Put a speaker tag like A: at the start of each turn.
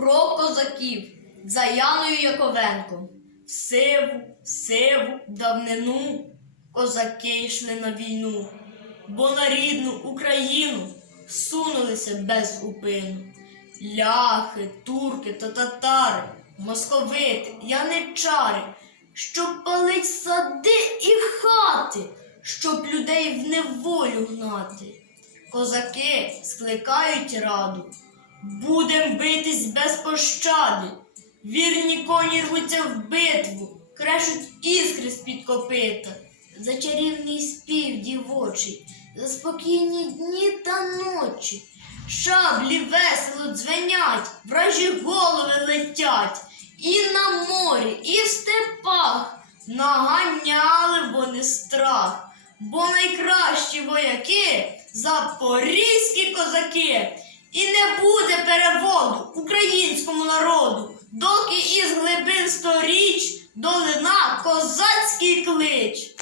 A: Про козаків за Яною Яковенко. В сиву, сиву давнину козаки йшли на війну, бо на рідну Україну сунулися без упину. Ляхи, турки та татари, московити, яничари, щоб палить сади і хати, щоб людей в неволю гнати. Козаки скликають раду, будем битись без пощади. Вірні коні рвуться в битву, крешуть іскри з-під копита. За чарівний спів дівочий, за спокійні дні та ночі. Шаблі весело дзвенять, вражі голови летять, і на морі, і в степах наганяли вони страх, бо найкращі вояки запорізькі козаки, і не буде переводу українському народу, доки із глибин сторіч долина козацький клич.